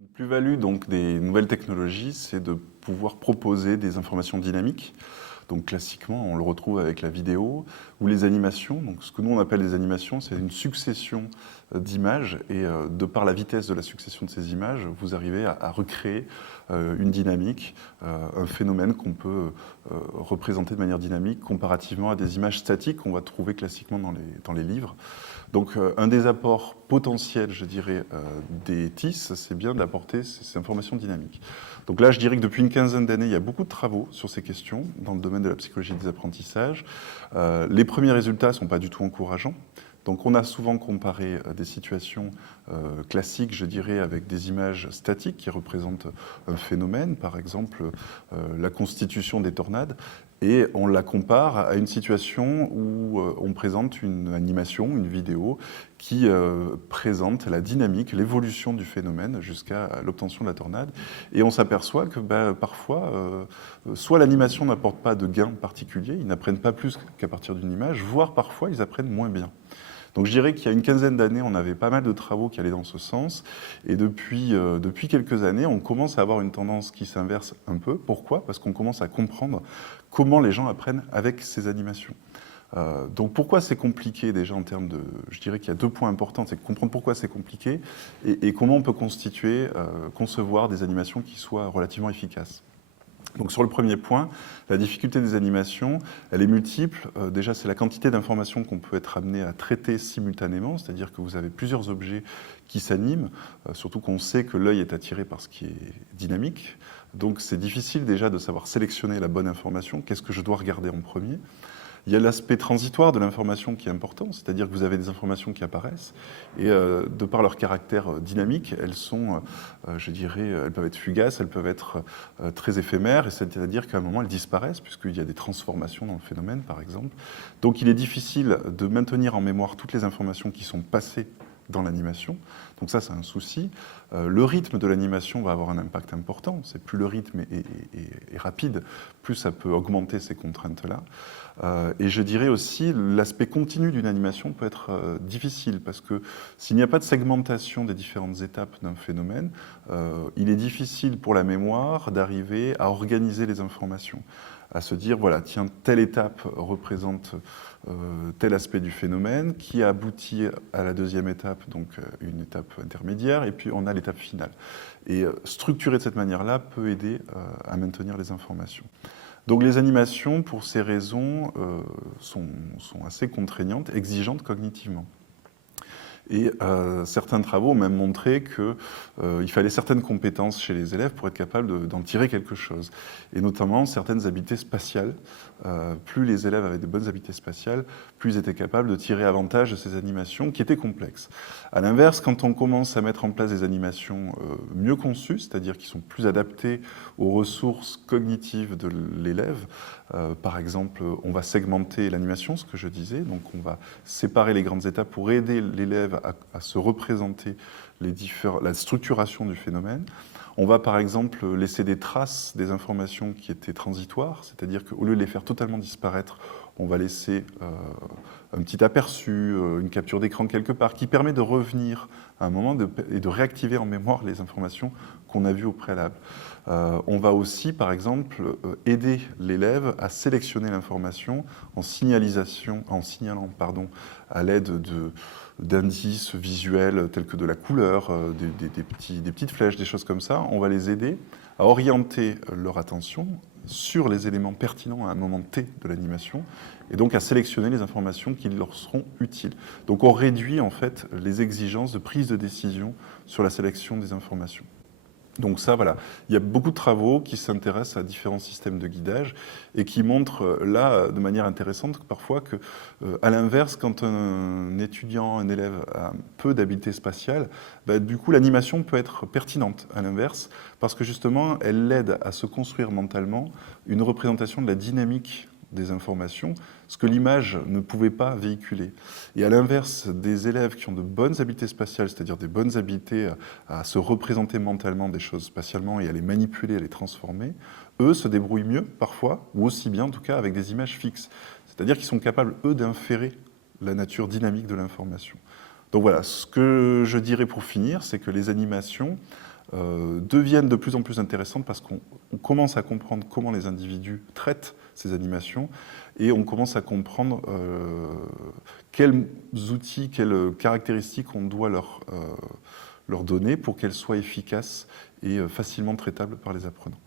Une plus-value donc des nouvelles technologies, c'est de pouvoir proposer des informations dynamiques. Donc classiquement, on le retrouve avec la vidéo ou les animations. Donc ce que nous on appelle les animations, c'est une succession d'images et de par la vitesse de la succession de ces images, vous arrivez à recréer une dynamique, un phénomène qu'on peut représenter de manière dynamique comparativement à des images statiques qu'on va trouver classiquement dans les livres. Donc un des apports potentiels, je dirais, des TIS, c'est bien d'apporter ces informations dynamiques. Donc là, je dirais que depuis une quinzaine d'années, il y a beaucoup de travaux sur ces questions dans le domaine de la psychologie des apprentissages. Les premiers résultats ne sont pas du tout encourageants. Donc on a souvent comparé des situations classiques, je dirais, avec des images statiques qui représentent un phénomène, par exemple la constitution des tornades, et on la compare à une situation où on présente une animation, une vidéo, qui présente la dynamique, l'évolution du phénomène jusqu'à l'obtention de la tornade. Et on s'aperçoit que parfois, soit l'animation n'apporte pas de gain particulier, ils n'apprennent pas plus qu'à partir d'une image, voire parfois ils apprennent moins bien. Donc je dirais qu'il y a une quinzaine d'années, on avait pas mal de travaux qui allaient dans ce sens. Et depuis quelques années, on commence à avoir une tendance qui s'inverse un peu. Pourquoi ? Parce qu'on commence à comprendre comment les gens apprennent avec ces animations. Donc pourquoi c'est compliqué déjà en termes de... Je dirais qu'il y a deux points importants, c'est comprendre pourquoi c'est compliqué et comment on peut concevoir des animations qui soient relativement efficaces. Donc sur le premier point, la difficulté des animations, elle est multiple. Déjà, c'est la quantité d'informations qu'on peut être amené à traiter simultanément, c'est-à-dire que vous avez plusieurs objets qui s'animent, surtout qu'on sait que l'œil est attiré par ce qui est dynamique. Donc c'est difficile déjà de savoir sélectionner la bonne information, qu'est-ce que je dois regarder en premier. Il y a l'aspect transitoire de l'information qui est important, c'est-à-dire que vous avez des informations qui apparaissent et de par leur caractère dynamique, elles sont, je dirais, elles peuvent être fugaces, elles peuvent être très éphémères, et c'est-à-dire qu'à un moment elles disparaissent puisqu'il y a des transformations dans le phénomène, par exemple. Donc il est difficile de maintenir en mémoire toutes les informations qui sont passées dans l'animation. Donc ça, c'est un souci. Le rythme de l'animation va avoir un impact important. C'est plus le rythme est rapide, plus ça peut augmenter ces contraintes-là. Et je dirais aussi, l'aspect continu d'une animation peut être difficile, parce que s'il n'y a pas de segmentation des différentes étapes d'un phénomène, il est difficile pour la mémoire d'arriver à organiser les informations, à se dire, voilà, tiens, telle étape représente tel aspect du phénomène, qui aboutit à la deuxième étape, donc une étape intermédiaire, et puis on a l'étape finale. Et structurer de cette manière-là peut aider à maintenir les informations. Donc les animations, pour ces raisons, sont assez contraignantes, exigeantes cognitivement. Et certains travaux ont même montré qu'il fallait certaines compétences chez les élèves pour être capable d'en tirer quelque chose. Et notamment certaines habiletés spatiales. Plus les élèves avaient de bonnes habiletés spatiales, plus ils étaient capables de tirer avantage de ces animations qui étaient complexes. A l'inverse, quand on commence à mettre en place des animations mieux conçues, c'est-à-dire qui sont plus adaptées aux ressources cognitives de l'élève, par exemple, on va segmenter l'animation, ce que je disais, donc on va séparer les grandes étapes pour aider l'élève à se représenter la structuration du phénomène. On va par exemple laisser des traces des informations qui étaient transitoires, c'est-à-dire qu'au lieu de les faire totalement disparaître, on va laisser un petit aperçu, une capture d'écran quelque part, qui permet de revenir à un moment et de réactiver en mémoire les informations qu'on a vues au préalable. On va aussi, par exemple, aider l'élève à sélectionner l'information en signalant à l'aide d'indices visuels tels que de la couleur, des petites flèches, des choses comme ça. On va les aider à orienter leur attention sur les éléments pertinents à un moment T de l'animation, et donc à sélectionner les informations qui leur seront utiles. Donc on réduit en fait les exigences de prise de décision sur la sélection des informations. Donc ça, voilà, il y a beaucoup de travaux qui s'intéressent à différents systèmes de guidage et qui montrent là, de manière intéressante, parfois que, à l'inverse, quand un étudiant, un élève a peu d'habileté spatiale, du coup, l'animation peut être pertinente, à l'inverse, parce que justement, elle l'aide à se construire mentalement une représentation de la dynamique des informations, ce que l'image ne pouvait pas véhiculer. Et à l'inverse des élèves qui ont de bonnes habiletés spatiales, c'est-à-dire des bonnes habiletés à se représenter mentalement des choses spatialement et à les manipuler, à les transformer, eux se débrouillent mieux parfois, ou aussi bien en tout cas avec des images fixes. C'est-à-dire qu'ils sont capables, eux, d'inférer la nature dynamique de l'information. Donc voilà, ce que je dirais pour finir, c'est que les animations deviennent de plus en plus intéressantes parce qu'on commence à comprendre comment les individus traitent ces animations et on commence à comprendre quels outils, quelles caractéristiques on doit leur donner pour qu'elles soient efficaces et facilement traitables par les apprenants.